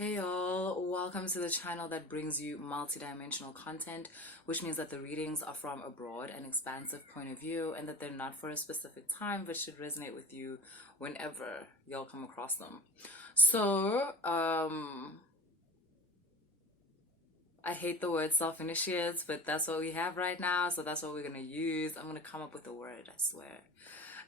Hey y'all, welcome to the channel that brings you multidimensional content, which means that the readings are from a broad and expansive point of view and that they're not for a specific time but should resonate with you whenever y'all come across them. So, I hate the word self-initiates, but that's what we have right now, so that's what we're gonna use. I'm gonna come up with a word, I swear.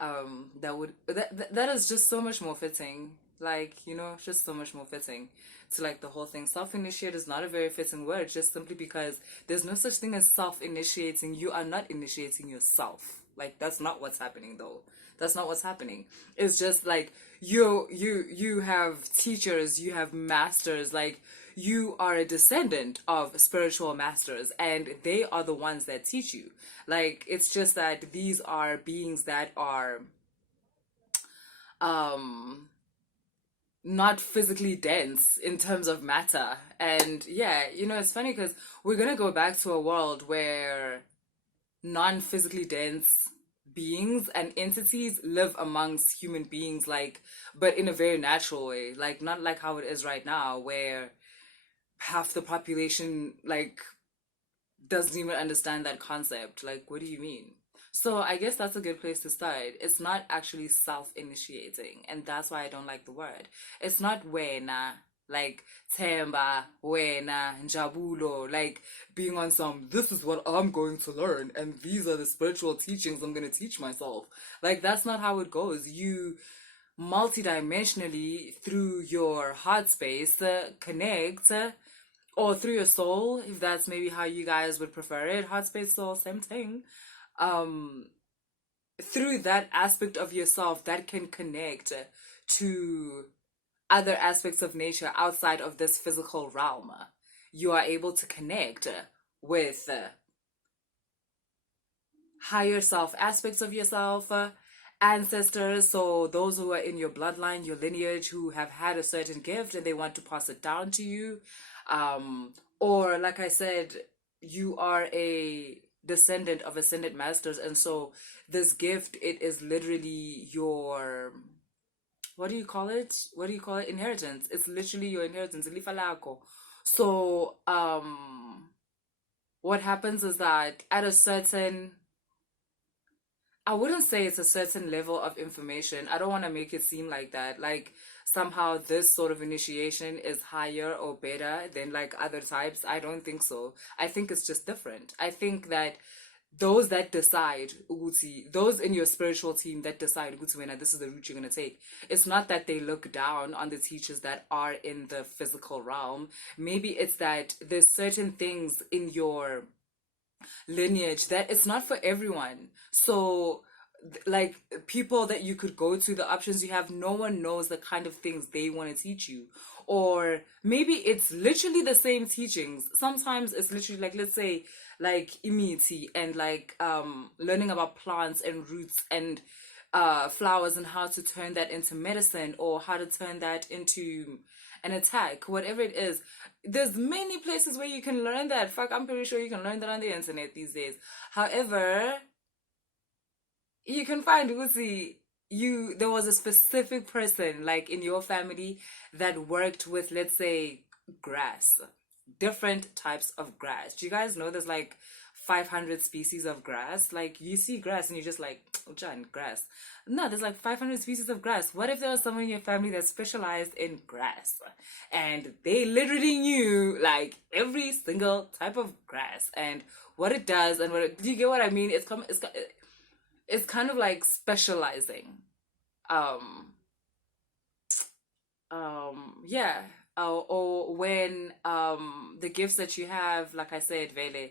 That is just so much more fitting. Just so much more fitting to like the whole thing. Self-initiate is not a very fitting word, just simply because there's no such thing as self-initiating. You are not initiating yourself. Like, that's not what's happening though. That's not what's happening. It's just like you have teachers, you have masters, like you are a descendant of spiritual masters and they are the ones that teach you. Like, it's just that these are beings that are um not physically dense in terms of matter. And yeah, it's funny because we're gonna go back to a world where non-physically dense beings and entities live amongst human beings, like, but in a very natural way, like not like how it is right now where half the population like doesn't even understand that concept. Like, what do you mean? So I guess that's a good place to start. It's not actually self-initiating, and that's why I don't like the word. It's not wena, like temba, wena, njabulo, like being on some, this is what I'm going to learn, and these are the spiritual teachings I'm going to teach myself. Like, that's not how it goes. You multidimensionally, through your heart space, connect, or through your soul, if that's maybe how you guys would prefer it. Heart space, soul, same thing. um Through that aspect of yourself that can connect to other aspects of nature outside of this physical realm, you are able to connect with higher self aspects of yourself, ancestors, so those who are in your bloodline, your lineage, who have had a certain gift and they want to pass it down to you. Or, like I said, you are a descendant of ascended masters, and so this gift, it is literally your, what do you call it? Inheritance. It's literally your inheritance. Ilifa lako. So, what happens is that at a certain, I wouldn't say it's a certain level of information. I don't want to make it seem like that. Like, somehow this sort of initiation is higher or better than like other types. I don't think so. I think it's just different. I think that those that decide, Uguti, those in your spiritual team that decide, Uguti, when this is the route you're going to take, it's not that they look down on the teachers that are in the physical realm. Maybe it's that there's certain things in your lineage that it's not for everyone. So, like, people that you could go to, the options you have, no one knows the kind of things they want to teach you. Or maybe it's literally the same teachings. Sometimes it's literally like, let's say, like immunity and like learning about plants and roots and flowers and how to turn that into medicine, or how to turn that into an attack, whatever it is. There's many places where you can learn that. Fuck, I'm pretty sure you can learn that on the internet these days. However, you can find Uzi, there was a specific person like in your family that worked with, let's say, grass, different types of grass. Do you guys know there's like 500 species of grass? Like, you see grass and you're just like, oh John, grass. No, there's like 500 species of grass. What if there was someone in your family that specialized in grass and they literally knew like every single type of grass and what it does and do you get what I mean? It's kind of like specializing. Um, yeah. Or when the gifts that you have, like I said, Vele,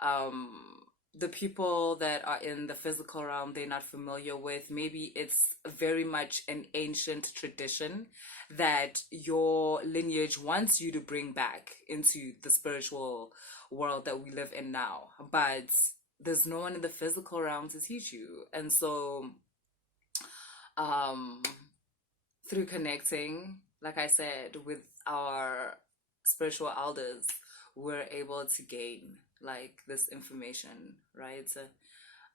um, the people that are in the physical realm, they're not familiar with. Maybe it's very much an ancient tradition that your lineage wants you to bring back into the spiritual world that we live in now. But there's no one in the physical realm to teach you. And so, um, through connecting, like I said, with our spiritual elders, we're able to gain like this information, right?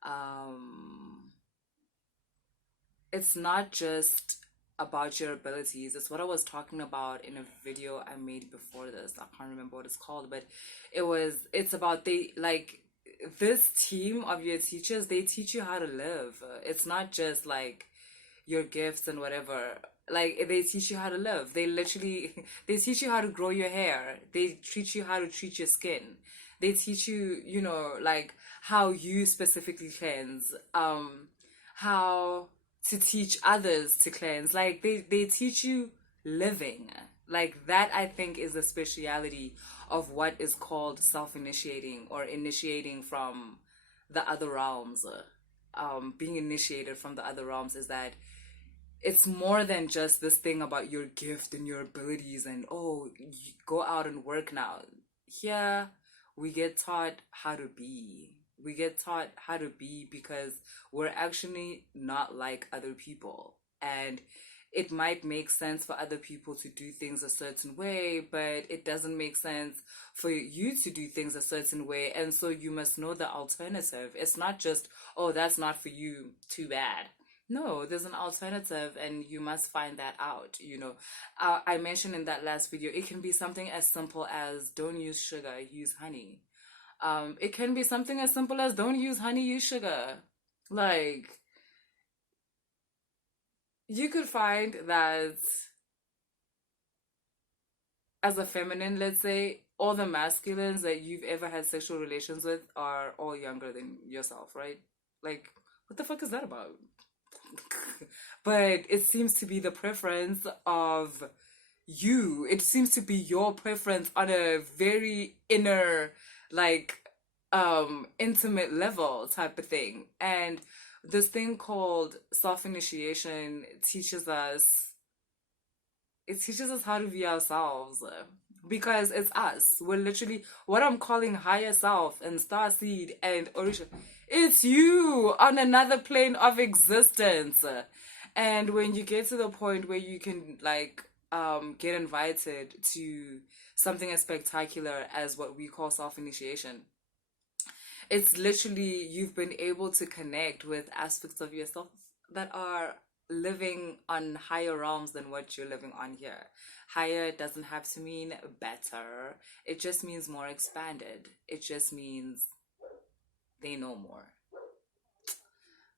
Um, it's not just about your abilities. It's what I was talking about in a video I made before this. I can't remember what it's called, but it's about this team of your teachers, they teach you how to live. It's not just like your gifts and whatever. Like they teach you how to live. They literally they teach you how to grow your hair. They teach you how to treat your skin. They teach you, like how you specifically cleanse. How to teach others to cleanse. Like they teach you living. Like that I think is the speciality of what is called self-initiating or initiating from the other realms. Being initiated from the other realms is that it's more than just this thing about your gift and your abilities and you go out and work now. Here we get taught how to be. We get taught how to be because we're actually not like other people. And it might make sense for other people to do things a certain way, but it doesn't make sense for you to do things a certain way. And so you must know the alternative. It's not just, oh, that's not for you, too bad. No, there's an alternative and you must find that out. I mentioned in that last video, it can be something as simple as don't use sugar, use honey. It can be something as simple as don't use honey, use sugar. Like, you could find that as a feminine, let's say, all the masculines that you've ever had sexual relations with are all younger than yourself, right? Like, what the fuck is that about? But it seems to be the preference of you. It seems to be your preference on a very inner, like, intimate level type of thing. And this thing called self-initiation it teaches us how to be ourselves, because it's us. We're literally what I'm calling higher self and Starseed and Orisha. It's you on another plane of existence. And when you get to the point where you can get invited to something as spectacular as what we call self-initiation, it's literally you've been able to connect with aspects of yourself that are living on higher realms than what you're living on here. Higher doesn't have to mean better. It just means more expanded. It just means they know more.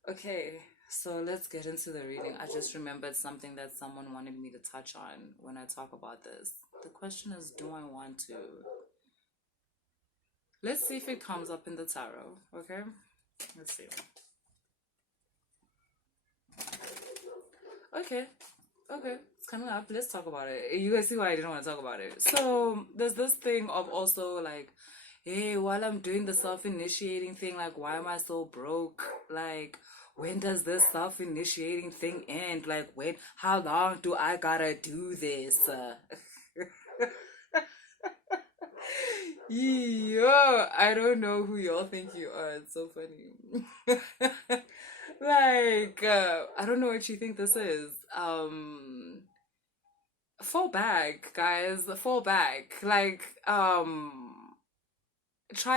Okay, so let's get into the reading. I just remembered something that someone wanted me to touch on when I talk about this. The question is, do I want to? Let's see if it comes up in the tarot, okay? Let's see. Okay, it's coming up. Let's talk about it. You guys see why I didn't want to talk about it. So there's this thing of also like, hey, while I'm doing the self-initiating thing, like, why am I so broke? Like, when does this self-initiating thing end? Like, how long do I gotta do this? Yo, I don't know who y'all think you are. It's so funny. I don't know what you think this is. Fall back, guys. Fall back. Try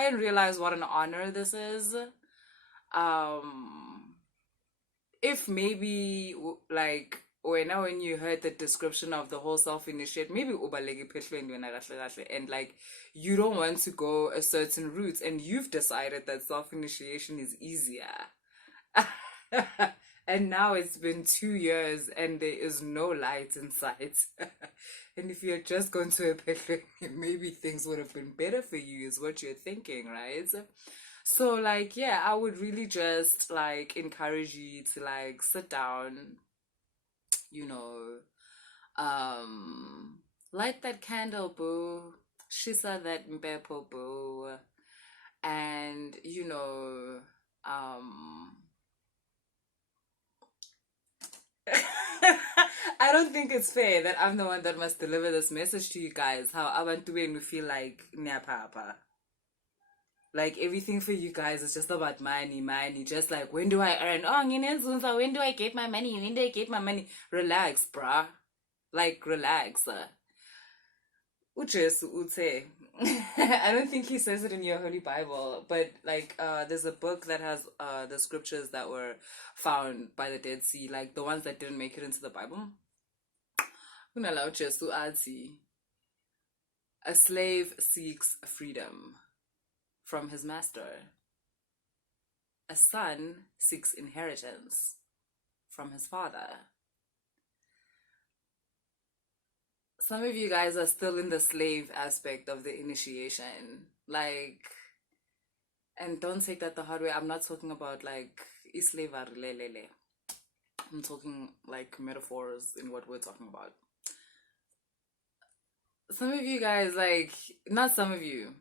and realize what an honor this is. If maybe, when you heard the description of the whole self-initiate, maybe and you don't want to go a certain route and you've decided that self-initiation is easier. And now it's been 2 years and there is no light in sight. And if you're just going to a picnic, maybe things would have been better for you, is what you're thinking, right? So, I would really just, encourage you to, sit down, light that candle, boo. Shisa that mpepo, boo. And, I don't think it's fair that I'm the one that must deliver this message to you guys. How abantu benu feel like nyapapa. Like everything for you guys is just about money. Just like, when do I earn? Oh, Nzunza, when do I get my money? When do I get my money? Relax, bruh. Relax. Ujesu ute. I don't think he says it in your Holy Bible, but there's a book that has the scriptures that were found by the Dead Sea, like the ones that didn't make it into the Bible. Unalaw Jesu athi, a slave seeks freedom from his master. A son seeks inheritance from his father. Some of you guys are still in the slave aspect of the initiation. Like, and don't take that the hard way. I'm not talking about like slavery. I'm talking like metaphors in what we're talking about. Some of you guys, like, not some of you,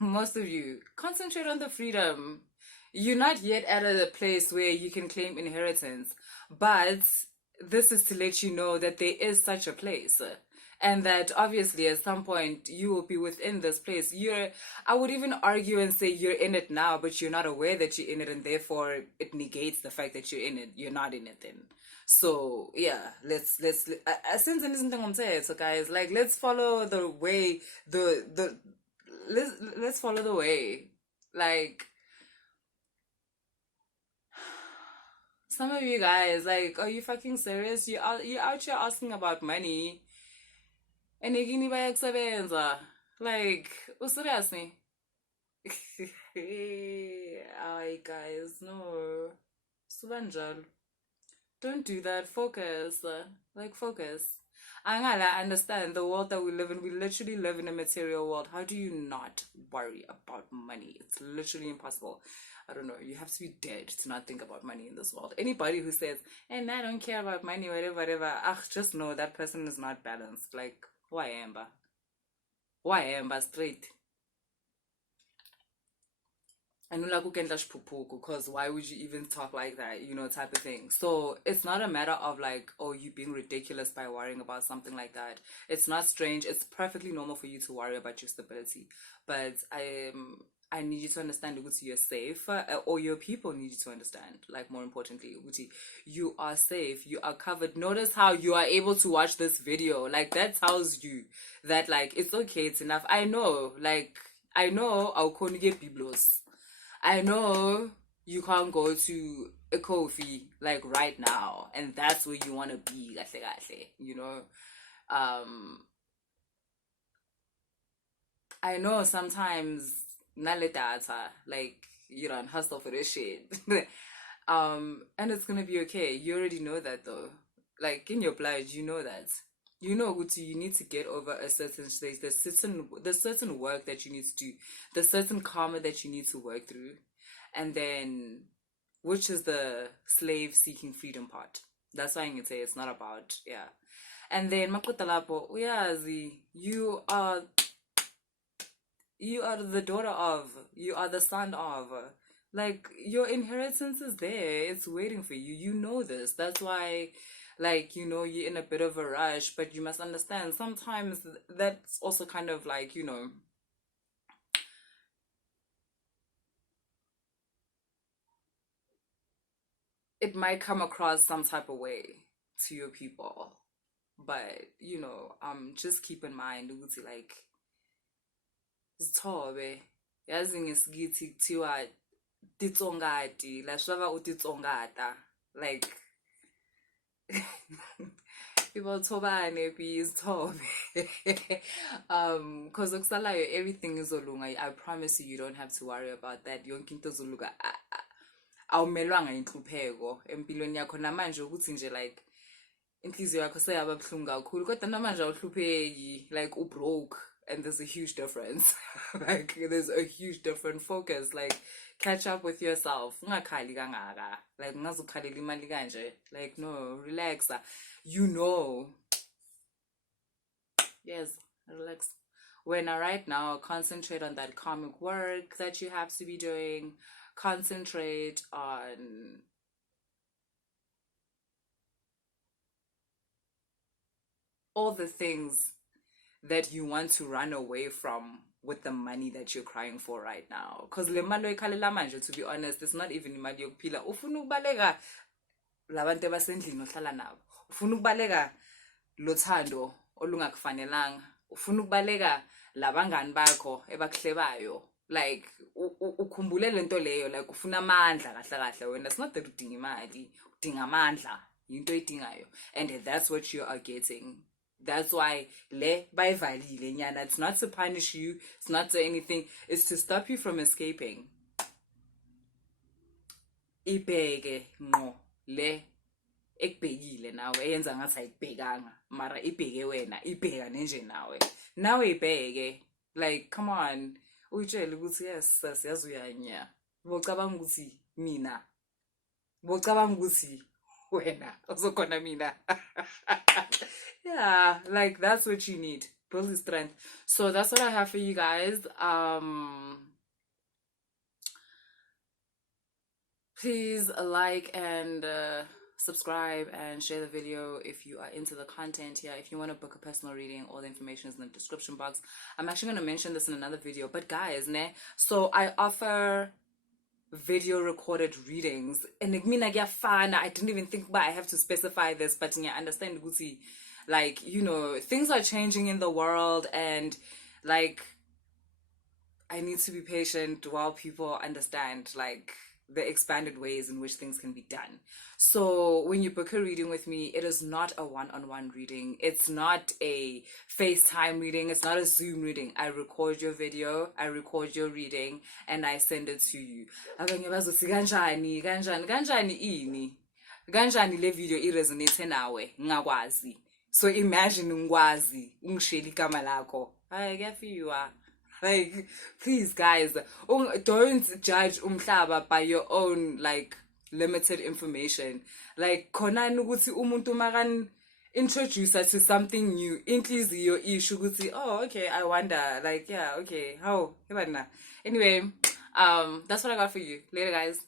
most of you, concentrate on the freedom. You're not yet at a place where you can claim inheritance, but this is to let you know that there is such a place. And that obviously at some point you will be within this place. I would even argue and say you're in it now, but you're not aware that you're in it, and therefore it negates the fact that you're in it. You're not in it then. So yeah, so guys, like, let's follow the way, let's follow the way. Like, some of you guys, like, are you fucking serious? You out here asking about money and egini bayakusebenza. Like, userious? Ay guys, no. Subanjalo. Don't do that. Focus. Like, focus. I understand the world that we live in. We literally live in a material world. How do you not worry about money? It's literally impossible. I don't know. You have to be dead to not think about money in this world. Anybody who says, and I don't care about money, whatever, just know that person is not balanced. Like, why Amber? Why Amber straight? Because why would you even talk like that, type of thing. So it's not a matter of like, oh, you being ridiculous by worrying about something like that. It's not strange. It's perfectly normal for you to worry about your stability, but I need you to understand that you're safe, or your people need you to understand, like, more importantly, you are safe, you are covered. Notice how you are able to watch this video. Like, that tells you that, like, it's okay, it's enough. I know I'll con get biblos. I know you can't go to a coffee like right now, and that's where you want to be, I know sometimes nale data, like, you don't hustle for this shit. And it's gonna be okay. You already know that though. Like, in your blood, you know that. You know, Guti, you need to get over a certain stage. There's certain work that you need to do. There's certain karma that you need to work through. And then, which is the slave seeking freedom part. That's why I can say it's not about, yeah. And then, Makutalapo, uyazi, you are the daughter of, you are the son of. Like, your inheritance is there. It's waiting for you. You know this. That's why, like, you're in a bit of a rush, but you must understand sometimes that's also kind of like, it might come across some type of way to your people. But, just keep in mind, like, Zithobe, yazi ngesikithi kuthiwa titsongati, la swava utitsongata, like, people thobane please thobe. Because okusalayo, everything is olunga. I promise you don't have to worry about that. Yonke into izoluka. Awumelwanga inhlupheko empilweni yakho namanje, ukuthi nje like inhliziyo yakho seyaba buhlungu kakhulu, kodwa namanje awuhlupheki, like, ubroke. And there's a huge difference. Like, there's a huge different focus. Like, catch up with yourself. Ungakhali kangaka. Like, ungazukhalela imali kanje. Like, no, relax. Yes, relax. When right now, concentrate on that karmic work that you have to be doing. Concentrate on all the things that you want to run away from with the money that you're crying for right now. Because le mali oyikhalela manje, to be honest, it's not even imali yokuphila. Ufuna ukubaleka labantu abasendlini ohlala nabo. Ufuna ukubaleka lothando olungakufanelanga. Ufuna ukubaleka labangani bakho ebakuhlebayo. Like, ukhumbule lento leyo, like, ufuna amandla kahle wena. It's not that udinga imali, udinga amandla. Into oyidingayo. And that's what you are getting That's why le bayivalile nyana. It's not to punish you, it's not to anything, it's to stop you from escaping. Ibheke ngqo le ekubhekile nawe eyenza ngathi ayikubhekanga mara ibheke wena, ibheka nenje nawe. Nawe ibheke, like come on, uyitshele ukuthi yes siyazi uyanya. Bocabanga ukuthi mina, bocabanga ukuthi wena uzokhona mina. Yeah, like that's what you need, build the strength. So that's what I have for you guys. Please like and subscribe and share the video if you are into the content here. If you want to book a personal reading, all the information is in the description box. I'm actually going to mention this in another video, but guys, so I offer video recorded readings, and I didn't even think I have to specify this, but I understand, like, things are changing in the world, and like I need to be patient while people understand like the expanded ways in which things can be done. So when you book a reading with me, it is not a one-on-one reading. It's not a FaceTime reading. It's not a Zoom reading. I record your video, I record your reading, and I send it to you. Kanjani le video iresonate nawe ngakwazi. So imagine ungwazi ungisheli igama lakho. I get you are. Like, please guys, don't judge umhlaba by your own like limited information. Like khona ukuthi umuntu makan introduce us to something new, inhliziyo isho ukuthi oh okay, I wonder, like yeah, okay, how anyway, that's what I got for you. Later guys.